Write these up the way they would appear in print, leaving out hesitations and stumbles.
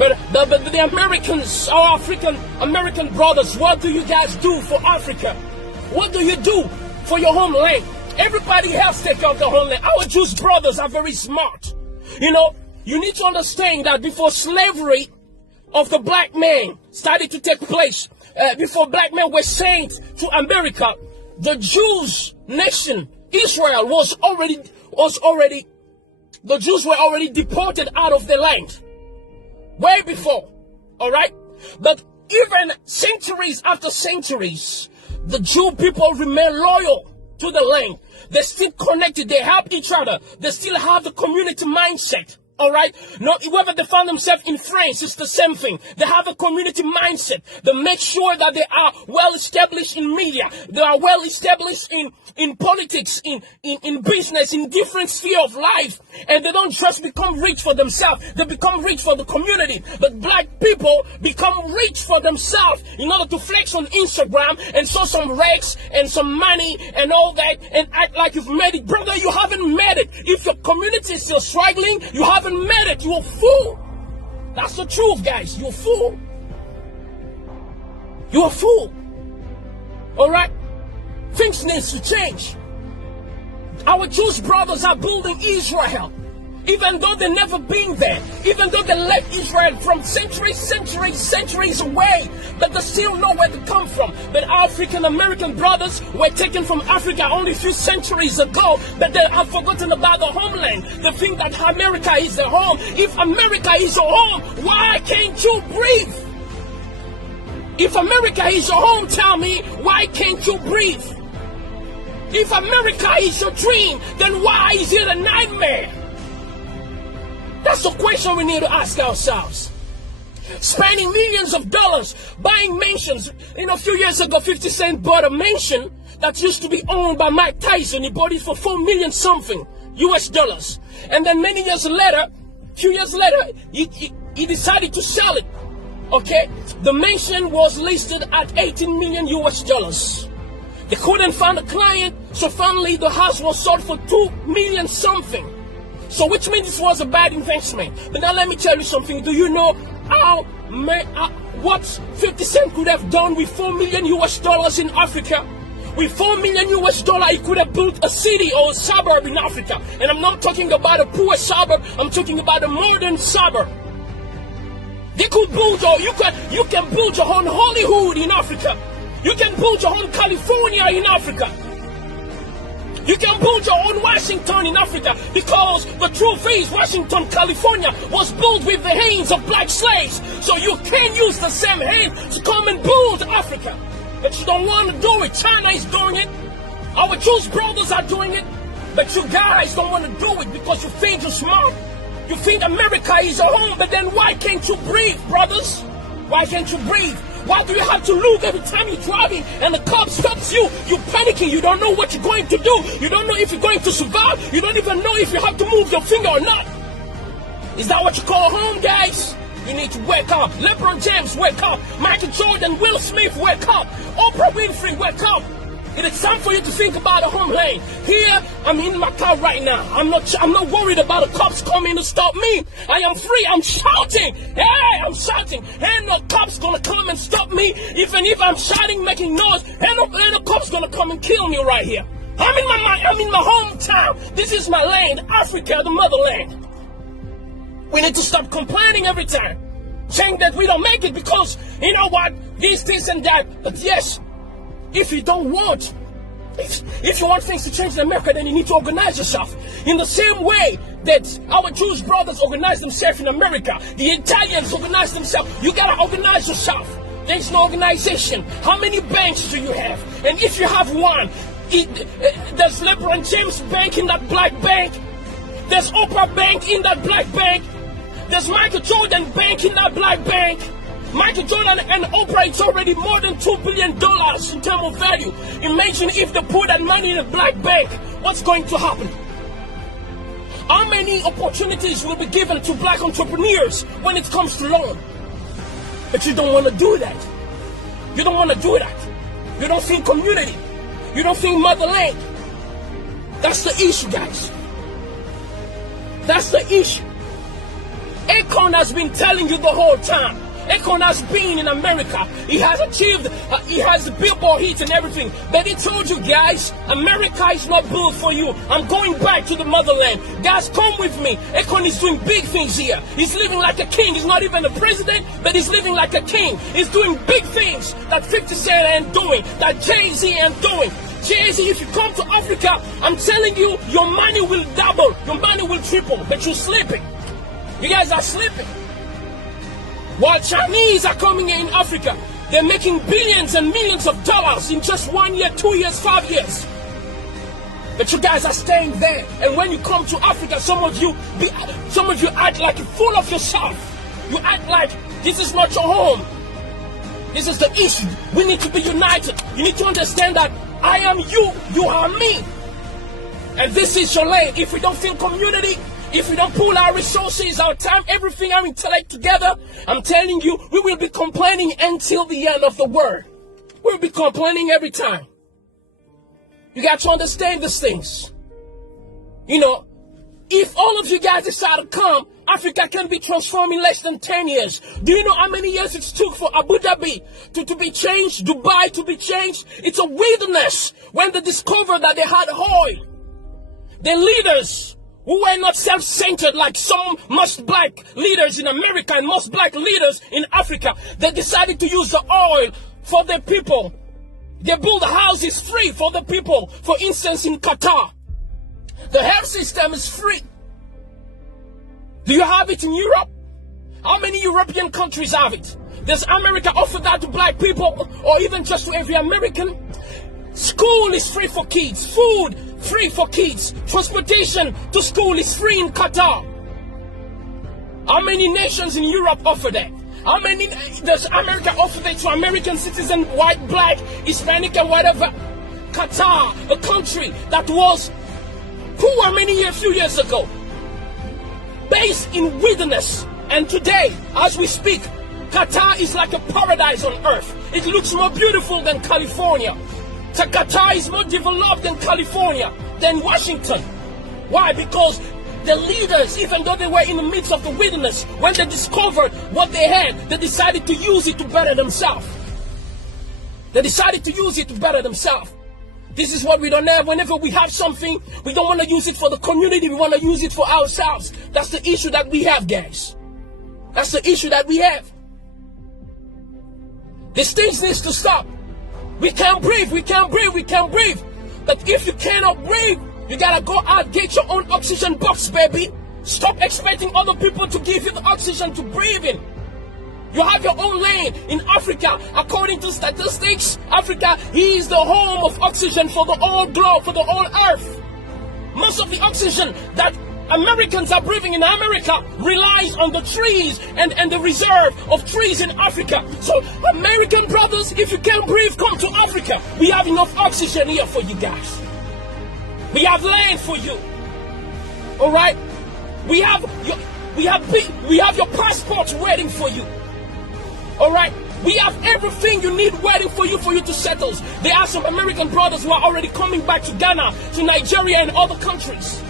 But the Americans, our African American brothers, what do you guys do for Africa? What do you do for your homeland? Everybody else take care of the homeland. Our Jewish brothers are very smart. You know, you need to understand that before slavery of the black man started to take place, before black men were sent to America, the Jews nation, Israel, the Jews were already deported out of the land. Way before, all right? But even centuries after centuries, the Jew people remain loyal to the land. They're still connected. They help each other. They still have the community mindset. All right. No, whether they find themselves in France, it's the same thing. They have a community mindset. They make sure that they are well established in media. They are well established in politics, in business, in different sphere of life. And they don't just become rich for themselves. They become rich for the community. But black people become rich for themselves in order to flex on Instagram and show some racks and some money and all that and act like you've made it. Brother, you haven't made it. If your community is still struggling, you haven't made it. You're a fool. That's the truth, guys. You're a fool. You're a fool. All right? Things need to change. Our Jewish brothers are building Israel. Even though they've never been there, even though they left Israel from centuries away, but they still know where to come from. But African American brothers were taken from Africa only a few centuries ago, but they have forgotten about the homeland. They think that America is their home. If America is your home, why can't you breathe? If America is your home, tell me, why can't you breathe? If America is your dream, then why is it a nightmare? That's the question we need to ask ourselves. Spending millions of dollars buying mansions. You know, a few years ago, 50 Cent bought a mansion that used to be owned by Mike Tyson. He bought it for $4 million something US dollars. And then many years later, few years later, he decided to sell it. Okay? The mansion was listed at 18 million US dollars. They couldn't find a client, so finally the house was sold for 2 million something. So which means this was a bad investment. But now let me tell you something. Do you know what 50 Cent could have done with 4 million US dollars in Africa? With 4 million US dollars, he could have built a city or a suburb in Africa. And I'm not talking about a poor suburb. I'm talking about a modern suburb. They could build, or you can build your own Hollywood in Africa. You can build your own California in Africa. You can build your own Washington in Africa, because the truth is Washington, California was built with the hands of black slaves. So you can use the same hand to come and build Africa. But you don't want to do it. China is doing it. Our Jewish brothers are doing it. But you guys don't want to do it because you think you're smart. You think America is your home, but then why can't you breathe, brothers? Why can't you breathe? Why do you have to look every time you're driving and the cop stops you? You're panicking. You don't know what you're going to do. You don't know if you're going to survive. You don't even know if you have to move your finger or not. Is that what you call home, guys? You need to wake up. LeBron James, wake up. Michael Jordan, Will Smith, wake up. Oprah Winfrey, wake up. It is time for you to think about a homeland. Here, I'm in my car right now. I'm not worried about the cops coming to stop me. I am free. I'm shouting. Hey, I'm shouting. Ain't no cops gonna come and stop me. Even if I'm shouting, making noise, ain't no cops gonna come and kill me right here. I'm in my hometown. This is my land, Africa, the motherland. We need to stop complaining every time, saying that we don't make it because, you know what, this and that. But yes, if you don't want, if you want things to change in America, then you need to organize yourself. In the same way that our Jewish brothers organize themselves in America, the Italians organize themselves. You gotta organize yourself. There's no organization. How many banks do you have? And if you have one, there's LeBron James Bank in that black bank. There's Oprah Bank in that black bank. There's Michael Jordan Bank in that black bank. Michael Jordan and Oprah, it's already more than $2 billion in terms of value. Imagine if they put that money in a black bank. What's going to happen? How many opportunities will be given to black entrepreneurs when it comes to loan? But you don't want to do that. You don't want to do that. You don't think community. You don't think motherland. That's the issue, guys. That's the issue. Akon has been telling you the whole time. Akon has been in America. He has achieved, he has billboard hits and everything. But he told you guys, America is not built for you. I'm going back to the motherland. Guys, come with me. Akon is doing big things here. He's living like a king. He's not even a president, but he's living like a king. He's doing big things that 50 Cent ain't doing, that Jay-Z ain't doing. Jay-Z, if you come to Africa, I'm telling you, your money will double, your money will triple, but you're sleeping. You guys are sleeping. While Chinese are coming in Africa, they're making billions and millions of dollars in just 1 year, 2 years, 5 years. But you guys are staying there. And when you come to Africa, some of you act like you're full of yourself. You act like this is not your home. This is the issue. We need to be united. You need to understand that I am you, you are me. And this is your lane. If we don't feel community, if we don't pull our resources, our time, everything, our intellect together, I'm telling you, we will be complaining until the end of the world. We'll be complaining every time. You got to understand these things. You know, if all of you guys decide to come, Africa can be transformed in less than 10 years. Do you know how many years it took for Abu Dhabi to be changed, Dubai to be changed? It's a wilderness. When they discovered that they had oil, the leaders who were not self-centered like some most black leaders in America and most black leaders in Africa, they decided to use the oil for their people. They build houses free for the people. For instance, in Qatar, the health system is free. Do you have it in Europe? How many European countries have it? Does America offer that to black people or even just to every American? School is free for kids. Food free for kids. Transportation to school is free in Qatar. How many nations in Europe offer that? How many does America offer that to American citizens, white, black, Hispanic, and whatever? Qatar, a country that was poor few years ago, based in wilderness, and today, as we speak, Qatar is like a paradise on earth. It looks more beautiful than California. So Qatar is more developed than California, than Washington. Why? Because the leaders, even though they were in the midst of the wilderness, when they discovered what they had, they decided to use it to better themselves. They decided to use it to better themselves. This is what we don't have. Whenever we have something, we don't want to use it for the community. We want to use it for ourselves. That's the issue that we have, guys. That's the issue that we have. These things need to stop. We can't breathe. We can't breathe. We can't breathe. But if you cannot breathe, you gotta go out, get your own oxygen box, baby. Stop expecting other people to give you the oxygen to breathe in. You have your own lane. In Africa, according to statistics, Africa is the home of oxygen for the whole globe, for the whole earth. Most of the oxygen that Americans are breathing in America relies on the trees and the reserve of trees in Africa. So, American brothers, if you can't breathe, come to Africa. We have enough oxygen here for you guys. We have land for you. All right? We have your passports waiting for you. All right? We have everything you need waiting for you to settle. There are some American brothers who are already coming back to Ghana, to Nigeria, and other countries.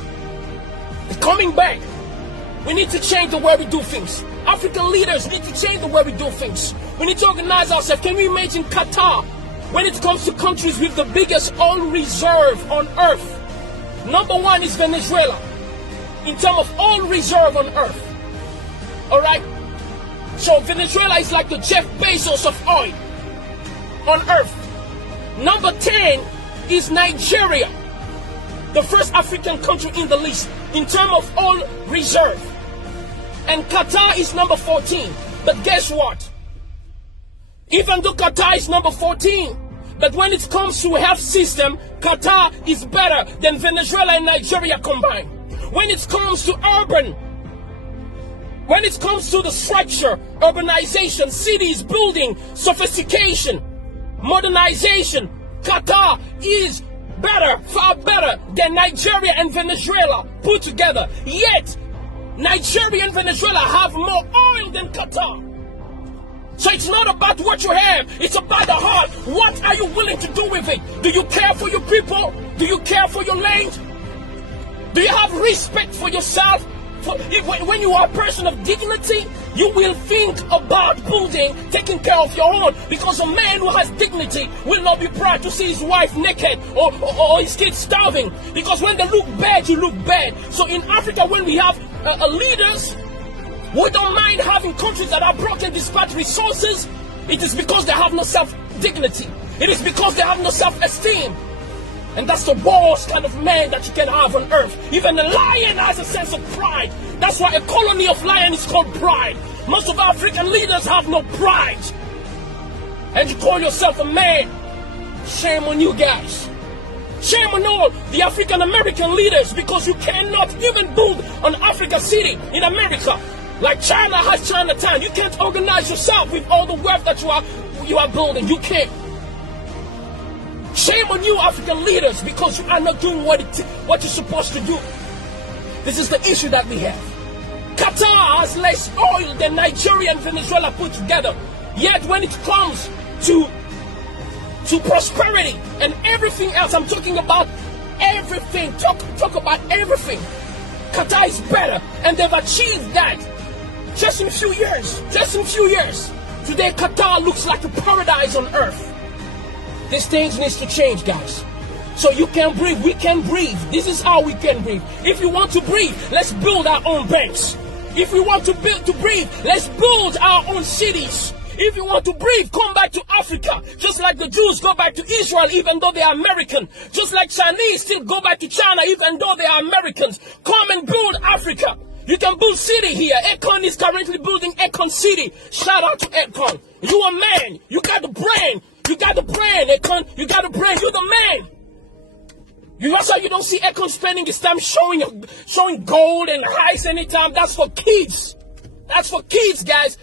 They're coming back. We need to change the way we do things. African leaders need to change the way we do things. We need to organize ourselves. Can you imagine Qatar? When it comes to countries with the biggest oil reserve on earth, number one is Venezuela in terms of oil reserve on earth. All right? So Venezuela is like the Jeff Bezos of oil on earth. Number 10 is Nigeria, the first African country in the list in terms of oil reserve. And Qatar is number 14. But guess what? Even though Qatar is number 14, but when it comes to health system, Qatar is better than Venezuela and Nigeria combined. When it comes to when it comes to the structure, urbanization, cities, building, sophistication, modernization, Qatar is better, far better than Nigeria and Venezuela put together. Yet, Nigeria and Venezuela have more oil than Qatar. So it's not about what you have, it's about the heart. What are you willing to do with it? Do you care for your people? Do you care for your land? Do you have respect for yourself? When you are a person of dignity, you will think about building, taking care of your own. Because a man who has dignity will not be proud to see his wife naked or his kids starving. Because when they look bad, you look bad. So in Africa, when we have leaders who don't mind having countries that are broken despite resources, it is because they have no self-dignity. It is because they have no self-esteem. And that's the worst kind of man that you can have on earth. Even a lion has a sense of pride. That's why a colony of lions is called pride. Most of African leaders have no pride. And you call yourself a man. Shame on you guys. Shame on all the African American leaders, because you cannot even build an Africa city in America. Like China has Chinatown. You can't organize yourself with all the wealth that you are building. You can't. Shame on you, African leaders, because you are not doing what you're supposed to do. This is the issue that we have. Qatar has less oil than Nigeria and Venezuela put together. Yet when it comes to prosperity and everything else, I'm talking about everything. Talk about everything. Qatar is better, and they've achieved that just in a few years. Just in a few years. Today, Qatar looks like a paradise on earth. These things need to change, guys. So you can breathe, we can breathe. This is how we can breathe. If you want to breathe, let's build our own banks. If we want to breathe, let's build our own cities. If you want to breathe, come back to Africa. Just like the Jews go back to Israel even though they are American. Just like Chinese still go back to China even though they are Americans. Come and build Africa. You can build city here. Akon is currently building Akon City. Shout out to Akon. You a man. You got the brain. You got the brain, Akon. You got the brain. You're the man. That's why you don't see Akon spending his time showing gold and ice anytime. That's for kids. That's for kids, guys.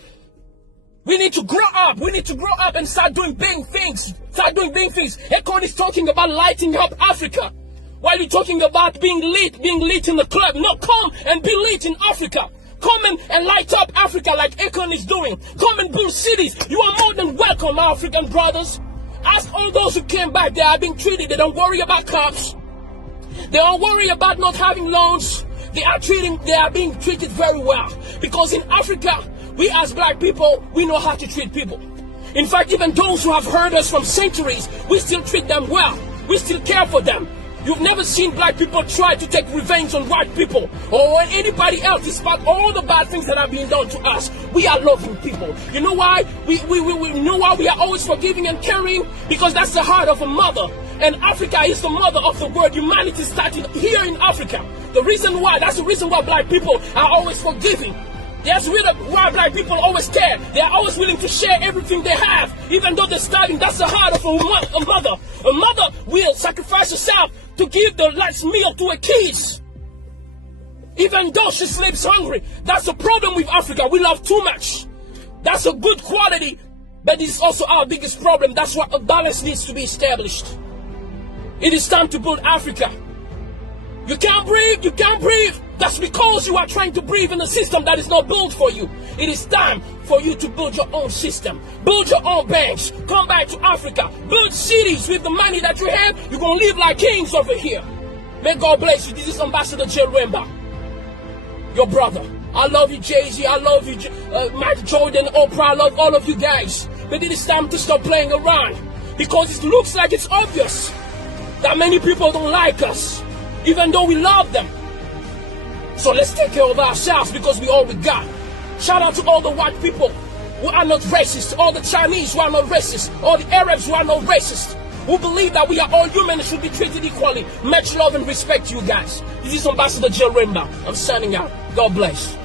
We need to grow up. We need to grow up and start doing big things. Start doing big things. Akon is talking about lighting up Africa. While you're talking about being lit in the club. No, come and be lit in Africa. Come and light up Africa like Akon is doing. Come and build cities. You are more than welcome, my African brothers. Ask all those who came back. They are being treated. They don't worry about cops. They don't worry about not having loans. They are being treated very well. Because in Africa, we as black people, we know how to treat people. In fact, even those who have heard us from centuries, we still treat them well. We still care for them. You've never seen black people try to take revenge on white people or on anybody else, despite all the bad things that are being done to us. We are loving people. You know why? We know why we are always forgiving and caring? Because that's the heart of a mother. And Africa is the mother of the world. Humanity started here in Africa. That's the reason why black people are always forgiving. That's why black people always care. They are always willing to share everything they have, even though they're starving. That's the heart of a mother. A mother will sacrifice herself to give the last meal to her kids, even though she sleeps hungry. That's the problem with Africa. We love too much. That's a good quality, but it's also our biggest problem. That's why a balance needs to be established. It is time to build Africa. You can't breathe. You can't breathe. That's because you are trying to breathe in a system that is not built for you. It is time for you to build your own system. Build your own banks. Come back to Africa. Build cities with the money that you have. You're going to live like kings over here. May God bless you. This is Ambassador J. Remba, your brother. I love you, Jay-Z. I love you, Michael Jordan, Oprah. I love all of you guys. But it is time to stop playing around. Because it looks like it's obvious that many people don't like us, even though we love them. So let's take care of ourselves, because we all we got. Shout out to all the white people who are not racist, all the Chinese who are not racist, all the Arabs who are not racist, who believe that we are all human and should be treated equally. Much love and respect to you guys. This is Ambassador J. Remba. I'm signing out. God bless.